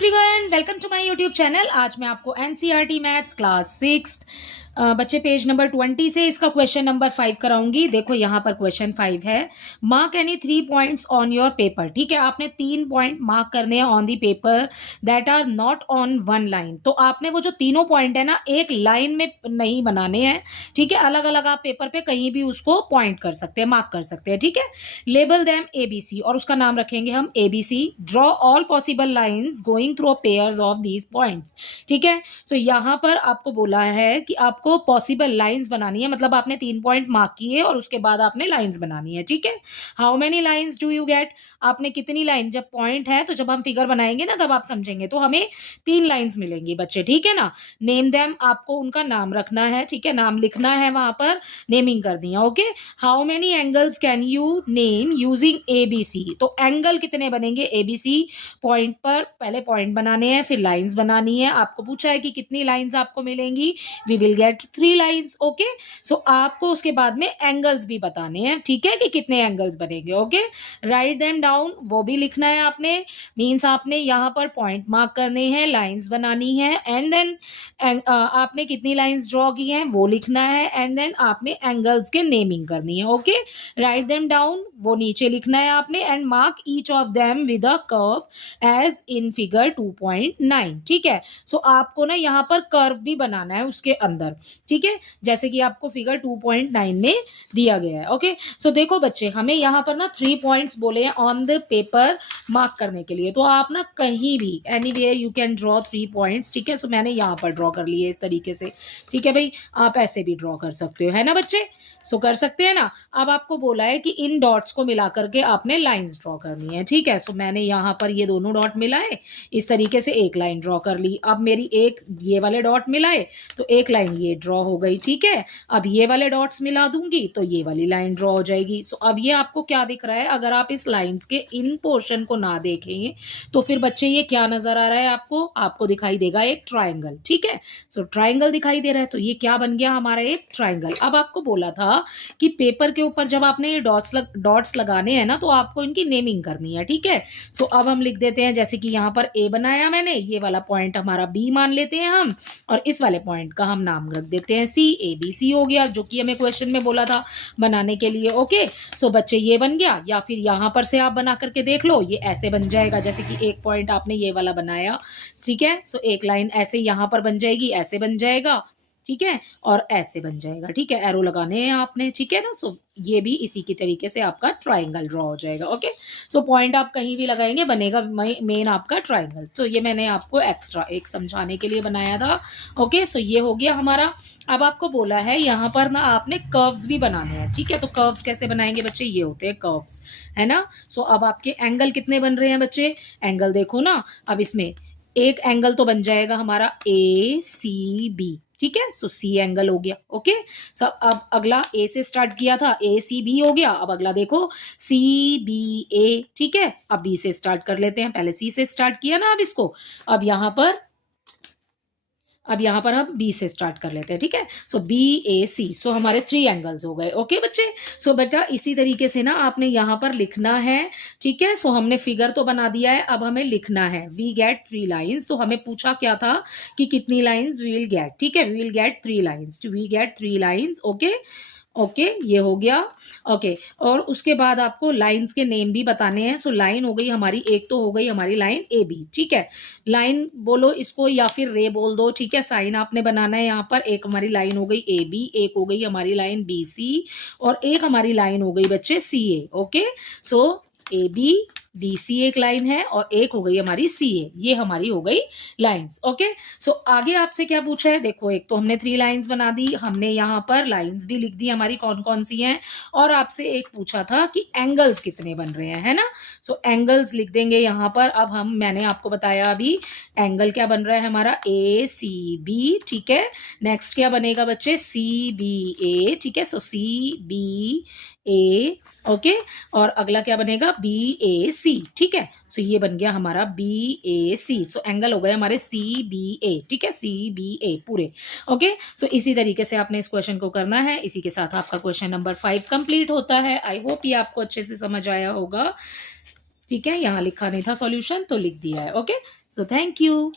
Everyone, welcome to my YouTube channel. आज मैं आपको एनसीईआरटी मैथ्स क्लास 6 बच्चे पेज नंबर 20 से इसका क्वेश्चन नंबर 5 कराऊंगी। देखो यहाँ पर क्वेश्चन 5 है, mark any 3 points on your paper. ठीक है, आपने 3 पॉइंट मार्क करने हैं on the paper that are not on one line. तो आपने वो जो तीनों पॉइंट है ना, एक लाइन में नहीं बनाने हैं। ठीक है, अलग अलग आप पेपर पे कहीं भी उसको पॉइंट कर सकते हैं, मार्क कर सकते हैं। ठीक है, लेबल देम एबीसी, और उसका नाम रखेंगे हम ABC. Draw all possible lines going through pairs of these points. ठीक है, सो यहाँ पर आपको बोला है कि आपको पॉसिबल लाइंस बनानी है, मतलब आपने 3 पॉइंट मार्क किए और उसके बाद आपने लाइंस बनानी है। ठीक है, how many lines do you get, आपने कितनी लाइन, जब पॉइंट है तो जब हम फिगर बनाएंगे ना तब आप समझेंगे, तो हमें 3 लाइंस मिलेंगी बच्चे। ठीक है ना, नेम देम, आपको उनका नाम रखना है। ठीक है, नाम लिखना है, वहां पर नेमिंग कर दिया। Okay, how many angles can you name using ABC, तो एंगल कितने बनेंगे एबीसी पॉइंट पर, पहले पॉइंट बनाने हैं फिर लाइंस बनानी है। आपको पूछा है कि कितनी लाइंस आपको मिलेंगी, we will get 3 lines. Okay, so आपको उसके बाद में एंगल्स भी बताने हैं। ठीक है, कि कितने एंगल्स बनेंगे। ओके, राइट देम डाउन, वो भी लिखना है आपने। मीन्स आपने यहाँ पर पॉइंट मार्क करने हैं, लाइंस बनानी है, एंड देन आपने कितनी लाइंस ड्रॉ की हैं वो लिखना है, एंड देन आपने एंगल्स के नेमिंग करनी है। ओके, राइट देम डाउन, वो नीचे लिखना है आपने, and mark each of them with a curve as in figure 2.9। ठीक है, सो आपको ना यहाँ पर कर्व भी बनाना है उसके अंदर। ठीक है, जैसे कि आपको फिगर 2.9 में दिया गया है। ओके, सो देखो बच्चे, हमें यहाँ पर ना 3 पॉइंट्स बोले हैं ऑन द पेपर मार्क करने के लिए। तो आप ना कहीं भी anywhere you can draw 3 points. ठीक है, सो मैंने यहाँ पर ड्रॉ कर लिए इस तरीके से। ठीक है भाई, आप ऐसे भी ड्रॉ कर सकते हो, है ना बच्चे, सो कर सकते हैं ना। अब आपको बोला है कि इन डॉट्स को मिला करके आपने लाइंस ड्रॉ करनी है। ठीक है, सो मैंने यहाँ पर ये दोनों डॉट मिलाए, इस तरीके से एक लाइन ड्रॉ कर ली। अब मेरी एक ये वाले डॉट मिलाए तो एक लाइन ये ड्रॉ हो गई। ठीक है, अब ये वाले डॉट्स मिला दूंगी तो ये वाली लाइन ड्रॉ हो जाएगी। सो अब ये आपको क्या दिख रहा है, अगर आप इस लाइंस के इन पोर्शन को ना देखें तो फिर बच्चे ये क्या नजर आ रहा है आपको, आपको दिखाई देगा एक ट्राइंगल। ठीक है, सो ट्राइंगल दिखाई दे रहा है, तो ये क्या बन गया हमारा, एक ट्राइंगल। अब आपको बोला था कि पेपर के ऊपर जब आपने ये डॉट्स लगाने हैं ना तो आपको इनकी नेमिंग करनी है। ठीक है, सो अब हम लिख देते हैं, जैसे कि यहाँ पर ए बनाया मैंने, ये वाला पॉइंट हमारा बी मान लेते हैं हम, और इस वाले पॉइंट का हम नाम रख देते हैं सी। ए बी सी हो गया, जो कि हमें क्वेश्चन में बोला था बनाने के लिए। ओके, सो बच्चे ये बन गया, या फिर यहाँ पर से आप बना करके देख लो, ये ऐसे बन जाएगा, जैसे कि एक पॉइंट आपने ये वाला बनाया। ठीक है, सो एक लाइन ऐसे यहाँ पर बन जाएगी, ऐसे बन जाएगा। ठीक है, और ऐसे बन जाएगा। ठीक है, एरो लगाने हैं आपने। ठीक है ना, सो ये भी इसी की तरीके से आपका ट्राइंगल ड्रॉ हो जाएगा। ओके, सो पॉइंट आप कहीं भी लगाएंगे बनेगा मेन आपका ट्राइंगल। तो ये मैंने आपको एक्स्ट्रा एक समझाने के लिए बनाया था। ओके, सो ये हो गया हमारा। अब आपको बोला है यहाँ पर ना आपने कर्व्स भी बनाने हैं। ठीक है, तो कर्व्स कैसे बनाएंगे बच्चे, ये होते हैं कर्व्स, है ना। सो अब आपके एंगल कितने बन रहे हैं बच्चे, एंगल देखो ना, अब इसमें एक एंगल तो बन जाएगा हमारा ए सी बी। ठीक है, सो सी एंगल हो गया। ओके, सब अब अगला ए से स्टार्ट किया था, ए सी बी हो गया। अब अगला देखो सी बी ए। ठीक है, अब बी से स्टार्ट कर लेते हैं, पहले सी से स्टार्ट किया ना, अब इसको अब यहाँ पर हम बी से स्टार्ट कर लेते हैं। ठीक है, सो बी ए सी, सो हमारे 3 एंगल्स हो गए। ओके बच्चे, सो बेटा इसी तरीके से ना आपने यहाँ पर लिखना है। ठीक है, सो हमने फिगर तो बना दिया है, अब हमें लिखना है वी गेट 3 लाइन्स। तो हमें पूछा क्या था कि कितनी लाइन्स वी विल गेट। ठीक है, we will get 3 lines, we get 3 lines. Okay, okay, ये हो गया। ओके, और उसके बाद आपको लाइंस के नेम भी बताने हैं। सो लाइन हो गई हमारी, एक तो हो गई हमारी लाइन ए बी। ठीक है, लाइन बोलो इसको या फिर रे बोल दो। ठीक है, साइन आपने बनाना है यहाँ पर। एक हमारी लाइन हो गई ए बी, एक हो गई हमारी लाइन बी सी, और एक हमारी लाइन हो गई बच्चे C A. Okay, so A B B C एक लाइन है, और एक हो गई हमारी सी ए, ये हमारी हो गई लाइंस। ओके, सो आगे आपसे क्या पूछा है, देखो एक तो हमने 3 लाइंस बना दी, हमने यहाँ पर लाइंस भी लिख दी हमारी कौन कौन सी हैं, और आपसे एक पूछा था कि एंगल्स कितने बन रहे हैं, है ना। सो एंगल्स लिख देंगे यहाँ पर। अब मैंने आपको बताया अभी एंगल क्या बन रहा है हमारा, ए सी बी। ठीक है, नेक्स्ट क्या बनेगा बच्चे, सी बी ए। ठीक है, सो सी बी ए। ओके, और अगला क्या बनेगा, बी ए सी। ठीक है, सो ये बन गया हमारा बी ए सी। सो एंगल हो गए हमारे सी बी ए। ठीक है, सी बी ए पूरे। ओके, सो इसी तरीके से आपने इस क्वेश्चन को करना है। इसी के साथ आपका क्वेश्चन नंबर 5 कंप्लीट होता है। आई होप ये आपको अच्छे से समझ आया होगा। ठीक है, यहाँ लिखा नहीं था सॉल्यूशन तो लिख दिया है। Okay, so thank you.